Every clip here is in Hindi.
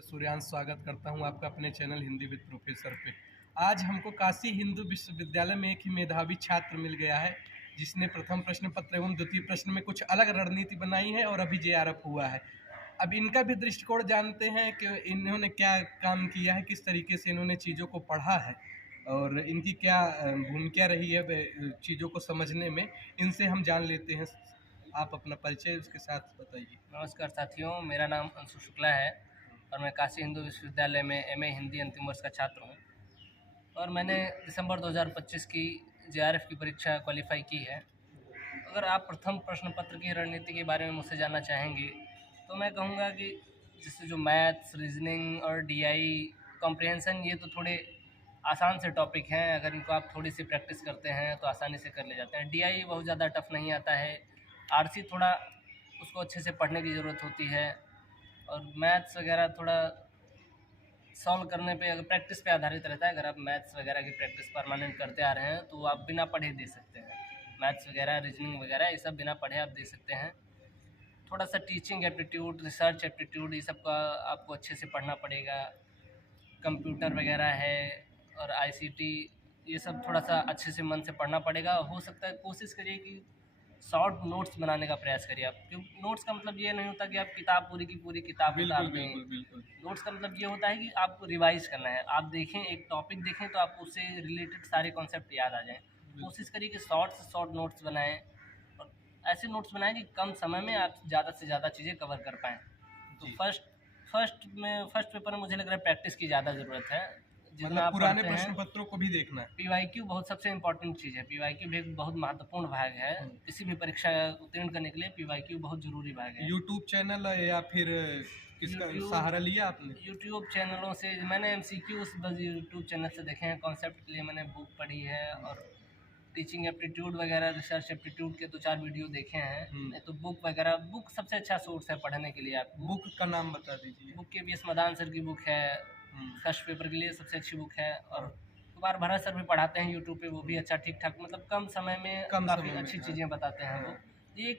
सूर्यांश स्वागत करता हूं आपका अपने चैनल हिंदी विद प्रोफेसर पे। आज हमको काशी हिंदू विश्वविद्यालय में एक ही मेधावी छात्र मिल गया है जिसने प्रथम प्रश्न पत्र एवं द्वितीय प्रश्न में कुछ अलग रणनीति बनाई है और अभी जेआरएफ हुआ है। अब इनका भी दृष्टिकोण जानते हैं कि इन्होंने क्या काम किया है, किस तरीके से इन्होंने चीज़ों को पढ़ा है और इनकी क्या भूमिका रही है चीज़ों को समझने में। इनसे हम जान लेते हैं। आप अपना परिचय उसके साथ बताइए। नमस्कार साथियों, मेरा नाम अंशु शुक्ला है और मैं काशी हिंदू विश्वविद्यालय में एमए हिंदी अंतिम वर्ष का छात्र हूँ और मैंने दिसंबर 2025 की जेआरएफ की परीक्षा क्वालिफाई की है। अगर आप प्रथम प्रश्न पत्र की रणनीति के बारे में मुझसे जानना चाहेंगे तो मैं कहूँगा कि जैसे जो मैथ्स, रीजनिंग और डीआई कॉम्प्रिहेंशन, ये तो थोड़े आसान से टॉपिक हैं। अगर इनको आप थोड़ी सी प्रैक्टिस करते हैं तो आसानी से कर ले जाते हैं। डीआई बहुत ज़्यादा टफ नहीं आता है। आरसी थोड़ा उसको अच्छे से पढ़ने की ज़रूरत होती है और मैथ्स वगैरह थोड़ा सॉल्व करने पे, अगर प्रैक्टिस पे आधारित रहता है। अगर आप मैथ्स वगैरह की प्रैक्टिस परमानेंट करते आ रहे हैं तो आप बिना पढ़े दे सकते हैं। मैथ्स वगैरह, रीजनिंग वगैरह, ये सब बिना पढ़े आप दे सकते हैं। थोड़ा सा टीचिंग एप्टीट्यूड, रिसर्च एप्टीट्यूड, ये सब का आपको अच्छे से पढ़ना पड़ेगा। कंप्यूटर वगैरह है और आईसीटी, ये सब थोड़ा सा अच्छे से मन से पढ़ना पड़ेगा। हो सकता है कोशिश करिए कि शॉर्ट नोट्स बनाने का प्रयास करिए आप, क्योंकि नोट्स का मतलब ये नहीं होता कि आप किताब पूरी की पूरी किताब उतार बिल्कुल दें। बिल्कुल बिल्कुल। नोट्स का मतलब ये होता है कि आपको रिवाइज करना है। आप देखें, एक टॉपिक देखें तो आपको उससे रिलेटेड सारे कॉन्सेप्ट याद आ जाएं। कोशिश करिए कि शॉर्ट से शॉर्ट नोट्स बनाएं और ऐसे नोट्स बनाएं कि कम समय में आप ज़्यादा से ज़्यादा चीज़ें कवर कर पाएँ। तो फर्स्ट पेपर में मुझे लग रहा है प्रैक्टिस की ज़्यादा ज़रूरत है। जितना मतलब आप पुराने पढ़ते प्रश्न हैं, पत्रों को भी देखना है। पीवाईक्यू बहुत सबसे इम्पोर्टेंट चीज़ है। पीवाईक्यू भी एक बहुत महत्वपूर्ण भाग है। किसी भी परीक्षा उत्तीर्ण करने के लिए पीवाईक्यू बहुत ज़रूरी भाग है। यूट्यूब चैनल या फिर किसका यूट्यूब सहारा लिया आपने? यूट्यूब चैनलों से मैंने एमसीक्यूज़ बस यूट्यूब चैनल से देखे हैं। कॉन्सेप्ट के लिए मैंने बुक पढ़ी है और टीचिंग एप्टीट्यूड वगैरह, रिसर्च एप्टीट्यूड के 2-4 वीडियो देखे हैं। नहीं तो बुक वगैरह, बुक सबसे अच्छा सोर्स है पढ़ने के लिए आपको। बुक का नाम बता दीजिए। बुक के वीएस मदान सर की बुक है, फर्स्ट पेपर के लिए सबसे अच्छी बुक है। और कुमार भरत सर भी पढ़ाते हैं यूट्यूब पे, वो भी अच्छा ठीक-ठाक, मतलब कम समय में काफ़ी अच्छी चीज़ें बताते हैं वो। ये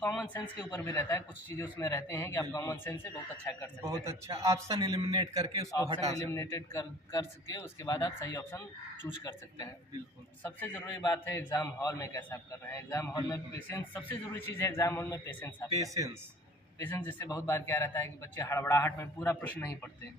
कॉमन सेंस के ऊपर भी रहता है। कुछ चीज़ें उसमें रहते हैं कि आप कॉमन सेंस से बहुत अच्छा कर सकते हैं। बहुत अच्छा ऑप्शन एलिमिनेट करके उसको हटा ऑप्शन सकते हैं। एलिमिनेटेड कर सके, उसके बाद आप सही ऑप्शन चूज कर सकते हैं। बिल्कुल। सबसे ज़रूरी बात है एग्ज़ाम हॉल में कैसे आप कर रहे हैं। एग्ज़ाम हॉल में पेशेंस सबसे ज़रूरी चीज़ है। एग्ज़ाम हॉल में पेशेंस आपका। पेशेंस। पेशेंस जिससे बहुत बार क्या रहता है कि बच्चे हड़बड़ाहट में पूरा प्रश्न नहीं पढ़ते।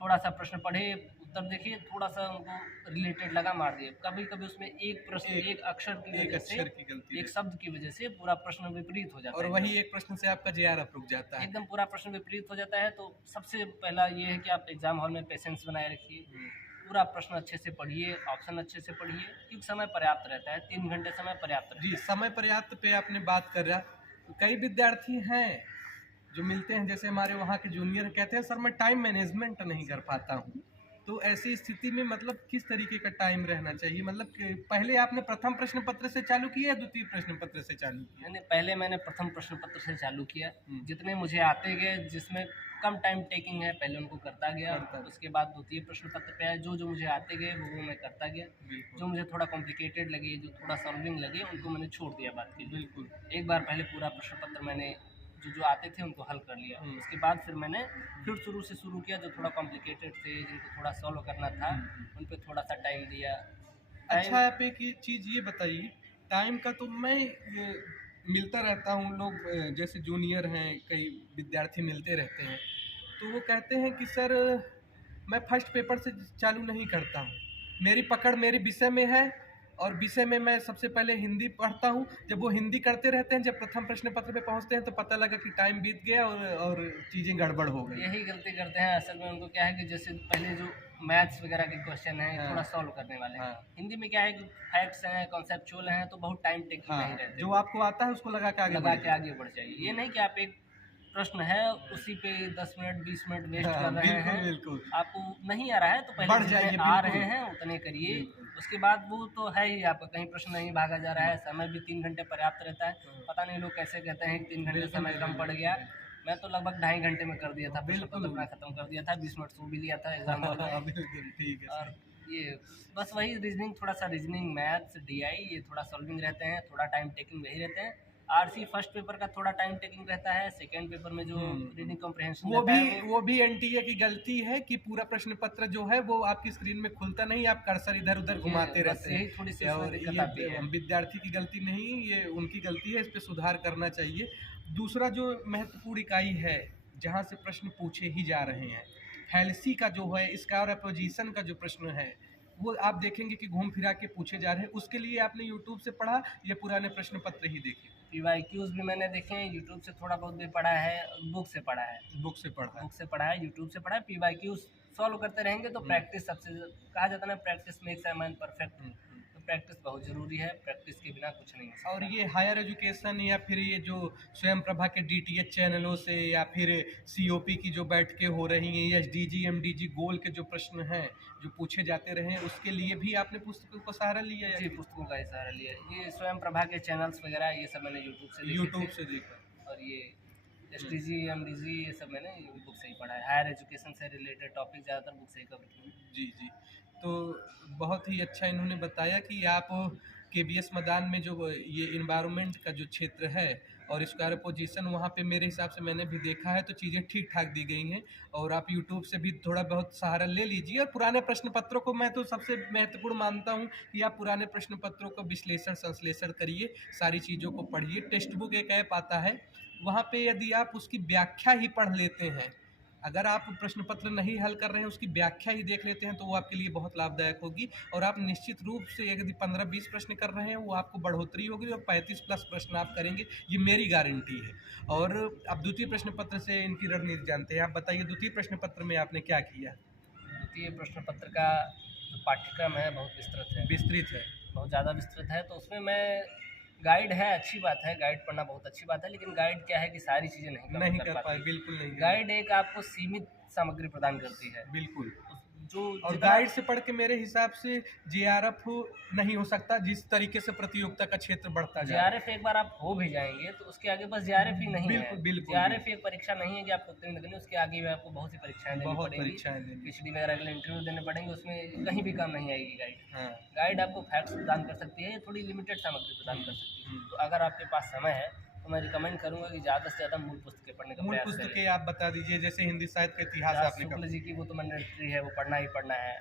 थोड़ा सा प्रश्न पढ़े, उत्तर देखिए, थोड़ा सा उनको रिलेटेड लगा, मार दिए। कभी कभी उसमें एक प्रश्न, एक अक्षर की वजह से, गलती, एक शब्द की वजह से पूरा प्रश्न विपरीत हो जाता है और वही एक प्रश्न से आपका जेआरएफ रुक जाता है। एकदम पूरा प्रश्न विपरीत हो जाता है। तो सबसे पहला ये है कि आप एग्जाम हॉल में पेशेंस बनाए रखिए। पूरा प्रश्न अच्छे से पढ़िए, ऑप्शन अच्छे से पढ़िए, क्योंकि समय पर्याप्त रहता है। 3 घंटे समय पर्याप्त रहता है। जी, समय पर्याप्त पे आपने बात कर रहा। तो कई विद्यार्थी हैं जो मिलते हैं, जैसे हमारे वहाँ के जूनियर कहते हैं सर मैं टाइम मैनेजमेंट नहीं कर पाता हूँ। तो ऐसी स्थिति में मतलब किस तरीके का टाइम रहना चाहिए? मतलब कि पहले आपने प्रथम प्रश्न पत्र से चालू किया या द्वितीय प्रश्न पत्र से चालू किया? मैंने पहले प्रथम प्रश्न पत्र से चालू किया। जितने मुझे आते गए, जिसमें कम टाइम टेकिंग है, पहले उनको करता गया। उसके बाद द्वितीय प्रश्न पत्र पे आया, जो मुझे आते गए वो मैं करता गया। जो मुझे थोड़ा कॉम्प्लिकेटेड लगे, जो थोड़ा सॉल्विंग लगे, उनको मैंने छोड़ दिया बात के लिए। बिल्कुल। एक बार पहले पूरा प्रश्न पत्र मैंने जो आते थे उनको हल कर लिया। उसके बाद फिर मैंने शुरू से शुरू किया। जो थोड़ा कॉम्प्लिकेटेड थे, जिनको थोड़ा सॉल्व करना था, उन पे थोड़ा सा टाइम दिया। अच्छा, आप एक चीज़ ये बताइए, टाइम का तो मैं मिलता रहता हूँ, लोग जैसे जूनियर हैं, कई विद्यार्थी मिलते रहते हैं, तो वो कहते हैं कि सर मैं फर्स्ट पेपर से चालू नहीं करता हूँ, मेरी पकड़ मेरे विषय में है और विषय में मैं सबसे पहले हिंदी पढ़ता हूँ। जब वो हिंदी करते रहते हैं, जब प्रथम प्रश्न पत्र पे पहुँचते हैं तो पता लगा कि टाइम बीत गया और चीज़ें गड़बड़ हो गई। यही गलती करते हैं असल में। उनको क्या है कि जैसे पहले जो मैथ्स वगैरह के क्वेश्चन हैं, थोड़ा सॉल्व करने वाले हैं। हिंदी में क्या है कि फैक्ट्स हैं, कॉन्सेप्चुअल हैं, तो बहुत टाइम टेकिंग नहीं रहते। जो आपको आता है उसको लगा के आगे बढ़ जाइए। ये नहीं कि आप एक प्रश्न है उसी पे 10 मिनट 20 मिनट वेस्ट कर रहे हैं। बिल्कुल। आपको नहीं आ रहा है तो पहले जितने आ रहे हैं उतने करिए। उसके बाद वो तो है ही, आपका कहीं प्रश्न नहीं भागा जा रहा है। समय भी 3 घंटे पर्याप्त रहता है। पता नहीं लोग कैसे कहते हैं कि 3 घंटे समय कम पड़ गया। मैं तो लगभग 2.5 घंटे में कर दिया था, प्रश्न पत्र अपना खत्म कर दिया था। 20 मिनट सो भी लिया था एग्जाम हॉल में। ठीक है। और ये बस वही रीजनिंग, थोड़ा सा रीजनिंग, मैथ्स, डीआई, ये थोड़ा सॉल्विंग रहते हैं, थोड़ा टाइम टेकिंग वही रहते हैं। आरसी फर्स्ट पेपर का थोड़ा टाइम टेकिंग रहता है, सेकंड पेपर में जो रीडिंग कॉम्प्रिहेंशन वो रहता भी है वो भी एनटीए की गलती है कि पूरा प्रश्न पत्र जो है वो आपकी स्क्रीन में खुलता नहीं, आप कर्सर इधर उधर घुमाते रहते यही थोड़ी सी हैं, उसमें और दिक्कत ये आती है। विद्यार्थी की गलती नहीं, ये उनकी गलती है, इस पे सुधार करना चाहिए। दूसरा जो महत्वपूर्ण इकाई है जहाँ से प्रश्न पूछे ही जा रहे हैं, फैलसी का जो है, इसका और अपोजिशन का जो प्रश्न है, वो आप देखेंगे कि घूम फिरा के पूछे जा रहे हैं। उसके लिए आपने यूट्यूब से पढ़ा या पुराने प्रश्न पत्र ही देखे? पीवाईक्यूज भी मैंने देखे हैं, यूट्यूब से थोड़ा बहुत भी पढ़ा है, बुक से पढ़ा है। बुक से पढ़ा? बुक से पढ़ा है, यूट्यूब से पढ़ा है। पीवाईक्यूज सॉल्व करते रहेंगे तो प्रैक्टिस सबसे कहा जाता है ना, practice makes a man perfect. तो प्रैक्टिस बहुत ज़रूरी है, प्रैक्टिस के बिना कुछ नहीं हो सकता। और ये हायर एजुकेशन या फिर ये जो स्वयं प्रभा के डीटीएच चैनलों से या फिर सीओपी की जो बैठकें हो रही हैं, एसडीजी एमडीजी गोल के जो प्रश्न हैं जो पूछे जाते रहे, उसके लिए भी आपने पुस्तकों का सहारा लिया है? जी, पुस्तकों का ही सहारा लिया। ये स्वयं प्रभा के चैनल्स वगैरह ये सब मैंने यूट्यूब से देखा। और ये एसडीजी एमडीजी ये सब मैंने बुक से ही पढ़ा है। हायर एजुकेशन से रिलेटेड टॉपिक ज़्यादातर बुक से ही कवर किए। जी जी, तो बहुत ही अच्छा इन्होंने बताया कि आप केबीएस मैदान में जो ये इन्वायरमेंट का जो क्षेत्र है और स्क्वायर पोजीशन, वहाँ पे मेरे हिसाब से मैंने भी देखा है, तो चीज़ें ठीक ठाक दी गई हैं। और आप यूट्यूब से भी थोड़ा बहुत सहारा ले लीजिए। और पुराने प्रश्न पत्रों को मैं तो सबसे महत्वपूर्ण मानता हूँ कि आप पुराने प्रश्न पत्रों का विश्लेषण संश्लेषण करिए, सारी चीज़ों को पढ़िए। टेक्स्ट बुक एक ऐप आता है, वहाँ पे यदि आप उसकी व्याख्या ही पढ़ लेते हैं, अगर आप प्रश्न पत्र नहीं हल कर रहे हैं, उसकी व्याख्या ही देख लेते हैं, तो वो आपके लिए बहुत लाभदायक होगी। और आप निश्चित रूप से यदि 15-20 प्रश्न कर रहे हैं, वो आपको बढ़ोतरी होगी, और 35 प्लस प्रश्न आप करेंगे, ये मेरी गारंटी है। और अब द्वितीय प्रश्न पत्र से इनकी रणनीति जानते हैं, आप बताइए द्वितीय प्रश्न पत्र में आपने क्या किया? द्वितीय प्रश्न पत्र का जो पाठ्यक्रम है बहुत विस्तृत है, बहुत ज़्यादा विस्तृत है। तो उसमें मैं गाइड है, अच्छी बात है, गाइड पढ़ना बहुत अच्छी बात है, लेकिन गाइड क्या है कि सारी चीज़ें नहीं कर पाए। बिल्कुल नहीं। गाइड एक आपको सीमित सामग्री प्रदान करती है, बिल्कुल। जो और गाइड से पढ़ के मेरे हिसाब से जेआरएफ नहीं हो सकता, जिस तरीके से प्रतियोगिता का क्षेत्र बढ़ता जाए। जेआरएफ एक बार आप हो भी जाएंगे तो उसके आगे बस जेआरएफ ही नहीं है। बिल्कुल जेआरएफ एक परीक्षा नहीं है कि आपको उत्तीर्ण करनी, उसके आगे भी आपको बहुत सी परीक्षाएं देनी पड़ेंगी, पीएचडी वगैरह के लिए इंटरव्यू देने पड़ेंगे, उसमें कहीं भी काम नहीं आएगी गाइड। गाइड आपको फैक्ट्स प्रदान कर सकती है, थोड़ी लिमिटेड सामग्री प्रदान कर सकती है। तो अगर आपके पास समय है तो मैं रिकमेंड करूंगा कि ज़्यादा से ज़्यादा मूल पुस्तकें पढ़ने का प्रयास करें। मूल पुस्तकें आप बता दीजिए, जैसे हिंदी साहित्य का इतिहास आपने शुक्ल जी की वो तो मैंडेटरी है, वो पढ़ना ही पढ़ना है।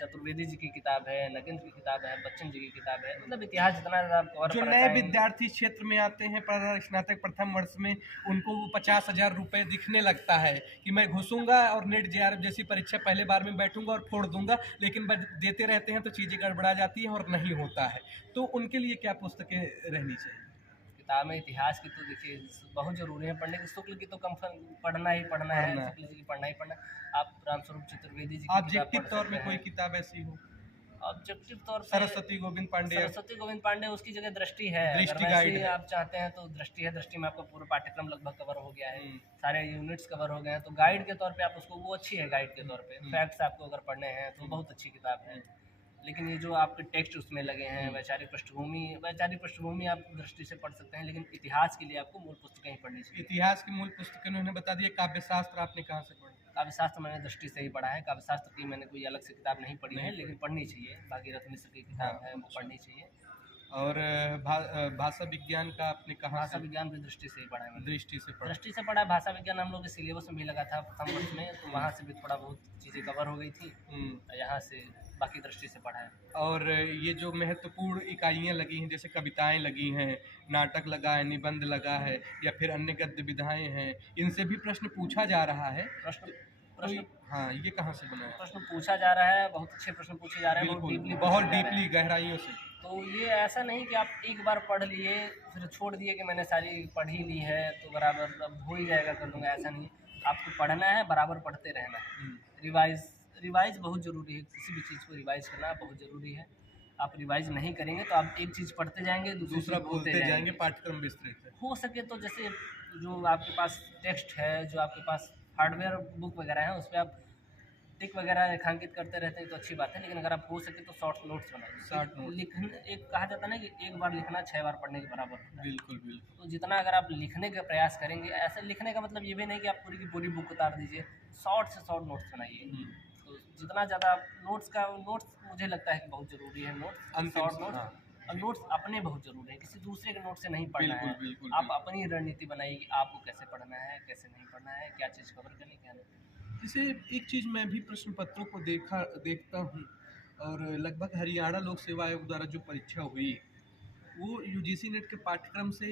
चतुर्वेदी जी की किताब है, नगेंद्र की किताब है, बच्चन जी की किताब है। मतलब इतिहास जितना ज़्यादा जो नए विद्यार्थी क्षेत्र में आते हैं स्नातक प्रथम वर्ष में, उनको 50,000 रुपये दिखने लगता है कि मैं घुसूंगा और नेट जेआरएफ जैसी परीक्षा पहले बार में बैठूंगा और फोड़ दूंगा, लेकिन देते रहते हैं तो चीज़ें गड़बड़ा जाती हैं और नहीं होता है। तो उनके लिए क्या पुस्तकें रहनी चाहिए? किताबें इतिहास की तो देखिए बहुत ज़रूरी है पढ़ने की। शुक्ल की तो पढ़ना ही पढ़ना है, शुक्ल जी की पढ़ना ही पढ़ना। आप रामस्वरूप चतुर्वेदी जी की ऑब्जेक्टिव तौर में कोई किताब ऐसी हो? ऑब्जेक्टिव तौर पे सरस्वती गोविंद पांडे, उसकी जगह दृष्टि है। दृष्टि गाइड है। आप चाहते हैं तो दृष्टि है, दृष्टि में आपका पूरा पाठ्यक्रम लगभग कवर हो गया है, सारे यूनिट्स कवर हो गए हैं। तो गाइड के तौर पे आप उसको, वो अच्छी है गाइड के तौर पे। फैक्ट्स आपको अगर पढ़ने हैं तो बहुत अच्छी किताब है। लेकिन ये जो आपके टेक्स्ट उसमें लगे हैं, वैचारिक पृष्ठभूमि आप दृष्टि से पढ़ सकते हैं, लेकिन इतिहास के लिए आपको मूल पुस्तकें ही पढ़नी चाहिए। इतिहास की मूल पुस्तकें उन्होंने बता दिया। काव्यशास्त्र आपने कहाँ से पढ़ा? काव्यशास्त्र मैंने दृष्टि से ही पढ़ा है। काव्यशास्त्र की मैंने कोई अलग से किताब नहीं पढ़ी है, लेकिन पढ़नी चाहिए। भागीरथ मिश्र की किताब है, वो पढ़नी चाहिए। और भाषा विज्ञान का आपने कहा? भाषा विज्ञान भी दृष्टि से ही पढ़ा है। दृष्टि से पढ़ा। भाषा विज्ञान हम लोग के सिलेबस में भी लगा था प्रथम वर्ष में, तो वहाँ से भी थोड़ा बहुत चीज़ें कवर हो गई थी। यहाँ से बाकी दृष्टि से पढ़ा है। और ये जो महत्वपूर्ण इकाइयाँ लगी हैं, जैसे कविताएं लगी हैं, नाटक लगा है, निबंध लगा है, या फिर अन्य गद्य विधाएं हैं, इनसे भी प्रश्न पूछा जा रहा है। प्रश्न हाँ, ये कहाँ से बना है? प्रश्न पूछा जा रहा है, बहुत अच्छे प्रश्न पूछे जा रहे हैं, बहुत डीपली गहराइयों से। तो ये ऐसा नहीं कि आप एक बार पढ़ लिए फिर छोड़ दिए कि मैंने सारी पढ़ ही ली है तो बराबर अब हो ही जाएगा, कर लूँगा, ऐसा नहीं। आपको पढ़ना है, बराबर पढ़ते रहना है। रिवाइज बहुत ज़रूरी है। किसी भी चीज़ को रिवाइज करना बहुत ज़रूरी है। आप रिवाइज नहीं करेंगे तो आप एक चीज़ पढ़ते जाएंगे, दूसरा भूलते जाएंगे। पाठ्यक्रम विस्तृत है। हो सके तो जैसे जो आपके पास टेक्स्ट है, जो आपके पास हार्डवेयर बुक वगैरह है, उस पर आप टिक वगैरह रेखांकित करते रहते हैं तो अच्छी बात है। लेकिन अगर आप हो सके तो शॉर्ट नोट्स बनाइए। लिखने, एक कहा जाता है ना कि एक बार लिखना 6 बार पढ़ने के बराबर होता है। बिल्कुल। तो जितना अगर आप लिखने का प्रयास करेंगे, ऐसे लिखने का मतलब ये भी नहीं कि आप पूरी की पूरी बुक उतार दीजिए, शॉर्ट से शॉर्ट नोट्स बनाइए। तो जितना ज़्यादा नोट्स मुझे लगता है कि बहुत ज़रूरी है। नोट्स, शॉर्ट नोट्स और नोट्स अपने बहुत जरूरी है, किसी दूसरे के नोट से नहीं पढ़ना बिल्कुल, है। बिल्कुल, आप बिल्कुल। अपनी रणनीति बनाइए कि आपको कैसे पढ़ना है, कैसे नहीं पढ़ना है, क्या चीज़ कवर करनी, क्या नहीं। जैसे एक चीज़ मैं भी प्रश्न पत्रों को देखता हूँ, और लगभग हरियाणा लोक सेवा आयोग द्वारा जो परीक्षा हुई, वो यूजीसी नेट के पाठ्यक्रम से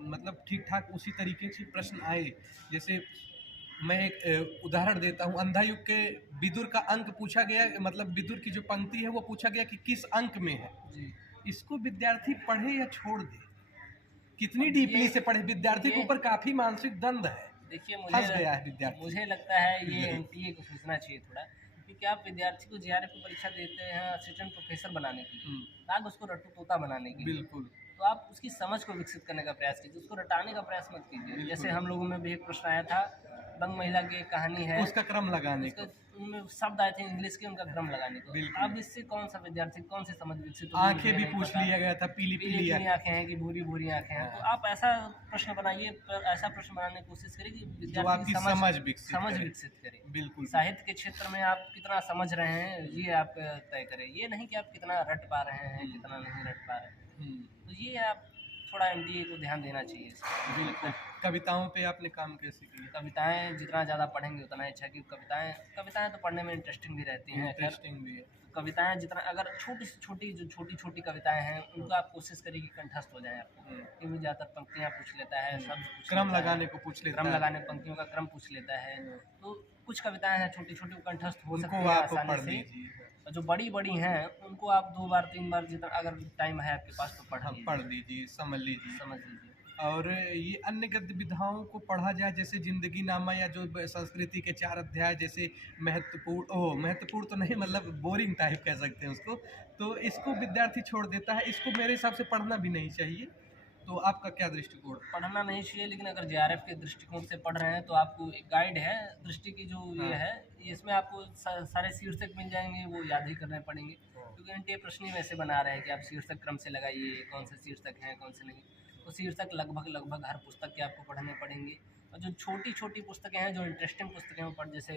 मतलब ठीक-ठाक उसी तरीके से प्रश्न आए। जैसे मैं एक उदाहरण देता हूँ, अंधा युग के विदुर का अंक पूछा गया, मतलब विदुर की जो पंक्ति है वो पूछा गया कि किस अंक में है। जी। इसको विद्यार्थी पढ़े या छोड़ दे? कितनी अब डीपली से पढ़े? विद्यार्थी के ये ऊपर काफ़ी मानसिक दंड है, देखिए फँस गया है विद्यार्थी। मुझे लगता है ये जी, एनटीए को सोचना चाहिए थोड़ा, क्योंकि आप विद्यार्थी को जेआरएफ की परीक्षा देते हैं असिस्टेंट प्रोफेसर बनाने के लिए, हुँ, ना कि उसको रट्टू तोता बनाने के लिए। बिल्कुल, तो आप उसकी समझ को विकसित करने का प्रयास कीजिए, उसको रटाने का प्रयास मत कीजिए। जैसे बिल्कुल। हम लोगों में भी एक प्रश्न आया था, दंग महिला की एक कहानी है, उसका क्रम लगाने उसका को, उनमें शब्द आए थे इंग्लिश के, उनका क्रम लगाने को। बिल्कुल। अब इससे कौन सा विद्यार्थी कौन सी समझ विकसित होगी आँखें मुझे भी नहीं पूछ पता। लिया गया था, पीली पीली-पीली पीली आँखें हैं कि भूरी भूरी आँखें हैं, तो हाँ, आप ऐसा प्रश्न बनाइए, ऐसा प्रश्न बनाने की कोशिश करिए कि जो विद्यार्थी आपकी की समझ विकसित समझ करे। विकसित करे। बिल्कुल, साहित्य के क्षेत्र में आप कितना समझ रहे हैं ये आप तय करें, ये नहीं कि आप कितना रट पा रहे हैं, कितना नहीं रट पा रहे हैं। हुँ, तो ये आप थोड़ा एनटीए को ध्यान देना चाहिए इस पे, मुझे लगता बिल्कुल। है। कविताओं पे आपने काम कैसे किया? कविताएँ जितना ज़्यादा पढ़ेंगे उतना ही अच्छा, क्योंकि कविताएँ कविताएँ तो पढ़ने में इंटरेस्टिंग भी रहती हैं। खैर, इंटरेस्टिंग भी है। कविताएँ जितना अगर छोटी से छोटी जो छोटी-छोटी कविताएँ हैं, उनको आप कोशिश करिए कि कंठस्थ हो जाएँ आपको। हुँ, क्योंकि ज़्यादातर पंक्तियाँ पूछ लेता है, शब्द पूछ क्रम लेता है, लगाने को पूछ लेता क्रम है। लगाने पंक्तियों का क्रम पूछ लेता है। हुँ, तो कुछ कविताएँ हैं छोटी-छोटी, वो कंठस्थ हो सकती उनको हैं आप आसानी पढ़ से। लीजिए। और जो बड़ी-बड़ी हैं, उनको आप 2 बार 3 बार जितना अगर टाइम है आपके पास तो पढ़ हाँ, लीजिए, पढ़ लीजिए, समझ लीजिए। समझ लीजिए। और ये अन्य गद्य विधाओं को पढ़ा जाए, जैसे ज़िंदगी नामा या जो संस्कृति के 4 अध्याय, जैसे महत्वपूर्ण तो नहीं, मतलब बोरिंग टाइप कह सकते हैं उसको। तो इसको विद्यार्थी छोड़ देता है, इसको मेरे हिसाब से पढ़ना भी नहीं चाहिए। तो आपका क्या दृष्टिकोण? पढ़ना नहीं चाहिए, लेकिन अगर जेआरएफ के दृष्टिकोण से पढ़ रहे हैं तो आपको एक गाइड है दृष्टि की जो ये हाँ। है, इसमें आपको सारे शीर्षक मिल जाएंगे, वो याद ही करने पड़ेंगे, क्योंकि एनटीए प्रश्न ही वैसे बना रहे हैं कि आप शीर्षक क्रम से लगाइए, कौन से शीर्षक हैं कौन से नहीं। तो शीर्षक लगभग हर पुस्तक के आपको पढ़ने पड़ेंगे। और जो छोटी छोटी पुस्तकें हैं, जो इंटरेस्टिंग पुस्तकें हैं, पढ़ जैसे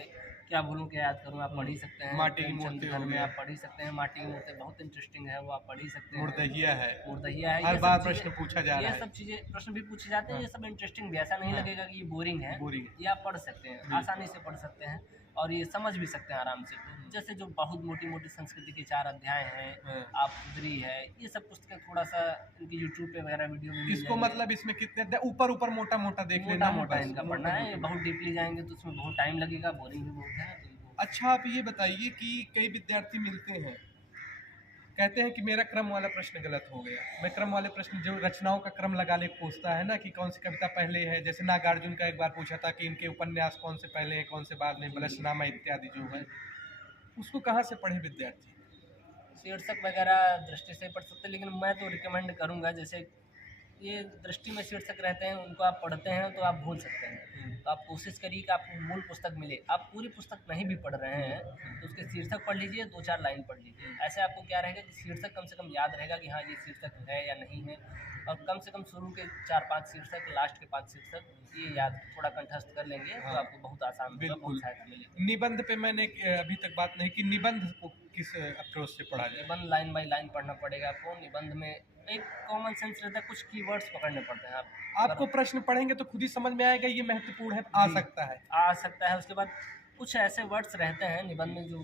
क्या भूलूं क्या याद करूं, आप पढ़ ही सकते हैं। माटी की प्रेमचंद मूर्ति घर हो में गया, आप पढ़ ही सकते हैं, माटी की मूर्ति बहुत इंटरेस्टिंग है, वो आप पढ़ ही सकते हैं। मुर्दहिया है, मुर्दहिया है, हर ये बार सब प्रश्न चीज़ें, पूछा जा रहा ये है। सब चीज़ें प्रश्न भी पूछे जाते हैं, हाँ। ये सब इंटरेस्टिंग भी, ऐसा नहीं हाँ। लगेगा कि ये बोरिंग है। बोरिंग है। ये आप पढ़ सकते हैं, बिल्कुल। आसानी से पढ़ सकते हैं और ये समझ भी सकते हैं आराम से। तो जैसे जो बहुत मोटी मोटी संस्कृति के 4 अध्याय हैं, हाँ। आप उदरी है, ये सब पुस्तकें थोड़ा सा इनकी यूट्यूब पे वगैरह वीडियो में मिल इसको जाएंगे। मतलब इसमें कितने ऊपर मोटा देख लेना है मोटा बस, इनका पढ़ना है, बहुत डीपली जाएंगे तो उसमें बहुत टाइम लगेगा, बोरिंग भी बहुत है, तो अच्छा, आप ये बताइए कि कई विद्यार्थी मिलते हैं, कहते हैं कि मेरा क्रम वाला प्रश्न गलत हो गया। मैं क्रम वाले प्रश्न, जो रचनाओं का क्रम लगाने को पूछता है ना, कि कौन सी कविता पहले है, जैसे नागार्जुन का एक बार पूछा था कि इनके उपन्यास कौन से पहले हैं कौन से बाद में, बलशनामा इत्यादि जो है, उसको कहाँ से पढ़े विद्यार्थी? शीर्षक वगैरह दृष्टि से पढ़ सकते हैं, लेकिन मैं तो रिकमेंड करूँगा, जैसे ये दृष्टि में शीर्षक रहते हैं, उनको आप पढ़ते हैं तो आप भूल सकते हैं। तो आप कोशिश करिए कि आपको मूल पुस्तक मिले। आप पूरी पुस्तक नहीं भी पढ़ रहे हैं तो उसके शीर्षक पढ़ लीजिए, 2-4 लाइन पढ़ लीजिए। ऐसे आपको क्या रहेगा कि शीर्षक कम से कम याद रहेगा कि हाँ, ये शीर्षक है या नहीं है, और कम से कम शुरू के 4-5 शीर्षक, लास्ट के 5 शीर्षक, ये याद थोड़ा कंठस्थ कर लेंगे तो हाँ। आपको बहुत आसान होगा, बिल्कुल। बहुत सहायता मिलेगी। निबंध पे मैंने अभी तक बात नहीं की, निबंध को किस अप्रोच से पढ़ा जाए? निबंध लाइन बाय लाइन पढ़ना पड़ेगा आपको। निबंध में एक कॉमन सेंस रहता है, कुछ कीवर्ड्स पकड़ने पड़ते हैं। आपको प्रश्न पढ़ेंगे तो खुद ही समझ में आएगा ये महत्वपूर्ण है, आ जी, सकता है। आ सकता है। उसके बाद कुछ ऐसे वर्ड्स रहते हैं निबंध में, जो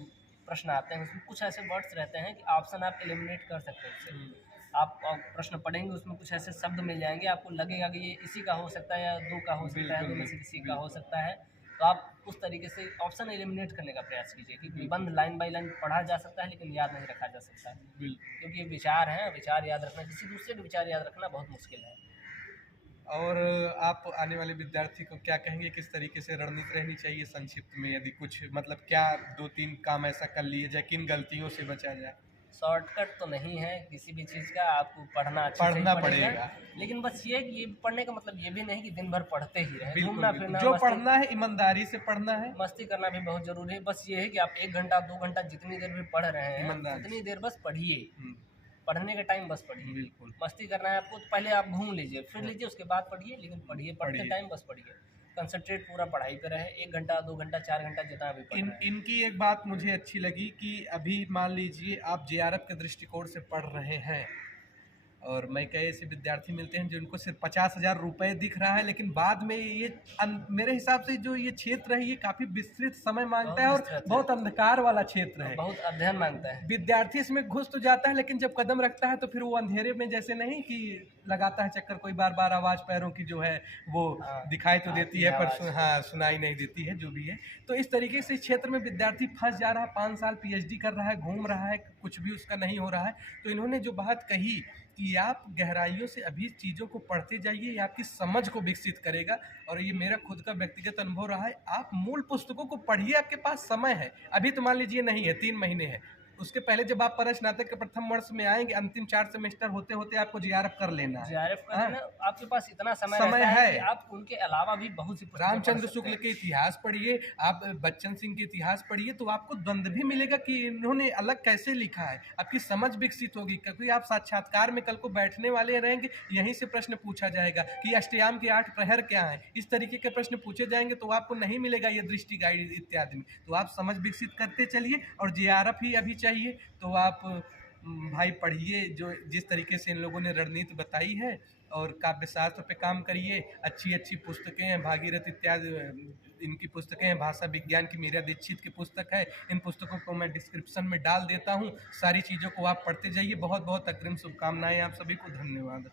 प्रश्न आते हैं उसमें कुछ ऐसे वर्ड्स रहते हैं कि ऑप्शन आप एलिमिनेट कर सकते हैं उससे। आप प्रश्न पढ़ेंगे, उसमें कुछ ऐसे शब्द मिल जाएंगे, आपको लगेगा कि ये इसी का हो सकता है या दो का हो सकता है, बिल्कुल, दो में से किसी का बिल्कुल। हो सकता है। तो आप उस तरीके से ऑप्शन एलिमिनेट करने का प्रयास कीजिए कि निबंध लाइन बाय लाइन पढ़ा जा सकता है, लेकिन याद नहीं रखा जा सकता है, बिल्कुल। क्योंकि ये विचार हैं, विचार याद रखना, किसी दूसरे के विचार याद रखना बहुत मुश्किल है। और आप आने वाले विद्यार्थी को क्या कहेंगे, किस तरीके से रणनीति रहनी चाहिए संक्षिप्त में, यदि कुछ मतलब क्या 2-3 काम ऐसा कर लिए जाए, किन गलतियों से बचा जाए? शॉर्टकट तो नहीं है किसी भी चीज़ का, आपको पढ़ना अच्छे से ही पढ़ना पड़ेगा। लेकिन बस ये कि ये पढ़ने का मतलब ये भी नहीं कि दिन भर पढ़ते ही रहें, बिल्कुल, घूमना बिल्कुल। फिरना, जो मस्ती पढ़ना है ईमानदारी से पढ़ना है। मस्ती करना भी बहुत ज़रूरी है। बस ये है कि आप 1 घंटा 2 घंटा जितनी देर भी पढ़ रहे हैं, ईमानदारी उतनी देर बस पढ़िए। हुँ, पढ़ने का टाइम बस पढ़िए। बिल्कुल। मस्ती करना है आपको तो पहले आप घूम लीजिए, फिर लीजिए, उसके बाद पढ़िए, लेकिन पढ़िए, पढ़ते पढ़िए। टाइम बस पढ़िए। कंसंट्रेट पूरा पढ़ाई पे रहे, 1 घंटा 2 घंटा 4 घंटा जितना भी पढ़ रहे हैं। इनकी एक बात मुझे अच्छी लगी कि अभी मान लीजिए आप जेआरएफ के दृष्टिकोण से पढ़ रहे हैं, और मैं कई ऐसे विद्यार्थी मिलते हैं जिनको सिर्फ 50,000 रुपये दिख रहा है, लेकिन बाद में ये मेरे हिसाब से जो ये क्षेत्र है ये काफ़ी विस्तृत समय मांगता है और विस्तृत है। बहुत अंधकार वाला क्षेत्र है। बहुत अध्ययन मांगता है। विद्यार्थी इसमें घुस तो जाता है, लेकिन जब कदम रखता है तो फिर वो अंधेरे में जैसे नहीं कि लगाता है चक्कर, कोई बार बार आवाज़ पैरों की जो है वो हाँ, दिखाई तो देती है पर आवाज़। हाँ सुनाई नहीं देती है, जो भी है। तो इस तरीके से इस क्षेत्र में विद्यार्थी फंस जा रहा है, 5 साल पीएचडी कर रहा है, घूम रहा है, कुछ भी उसका नहीं हो रहा है। तो इन्होंने जो बात कही कि आप गहराइयों से अभी चीज़ों को पढ़ते जाइए, ये आपकी समझ को विकसित करेगा। और ये मेरा खुद का व्यक्तिगत अनुभव रहा है। आप मूल पुस्तकों को पढ़िए, आपके पास समय है। अभी तो मान लीजिए नहीं है, 3 महीने है। उसके पहले जब आप स्नातक के प्रथम वर्ष में आएंगे, अंतिम 4 सेमेस्टर होते होते आपको जीआरएफ कर लेना है। जीआरएफ का हाँ। ना आपके पास इतना समय समय रहता है है। कि आप उनके अलावा भी बहुत सी पुस्तकें पढ़ रामचंद्र सकते शुक्ल हैं। के इतिहास पढ़िए, आप बच्चन सिंह के इतिहास पढ़िए, तो आपको द्वंद्व भी मिलेगा कि इन्होंने अलग कैसे लिखा है। आपकी समझ विकसित होगी, क्योंकि आप साक्षात्कार में कल को बैठने वाले रहेंगे, यहीं से प्रश्न पूछा जाएगा कि अष्टयाम के 8 प्रहर क्या हैं। इस तरीके के प्रश्न पूछे जाएंगे तो आपको नहीं मिलेगा ये दृष्टि गाइड इत्यादि में। तो आप समझ विकसित करते चलिए। और जीआरएफ ही अभी चाहिए तो आप भाई पढ़िए, जो जिस तरीके से इन लोगों ने रणनीति बताई है, और काव्यशास्त्र पे काम करिए। अच्छी अच्छी पुस्तकें हैं, भागीरथ इत्यादि इनकी पुस्तकें हैं, भाषा विज्ञान की मीरा दीक्षित की पुस्तक है। इन पुस्तकों को मैं डिस्क्रिप्शन में डाल देता हूँ, सारी चीज़ों को आप पढ़ते जाइए। बहुत बहुत अग्रिम शुभकामनाएं आप सभी को। धन्यवाद।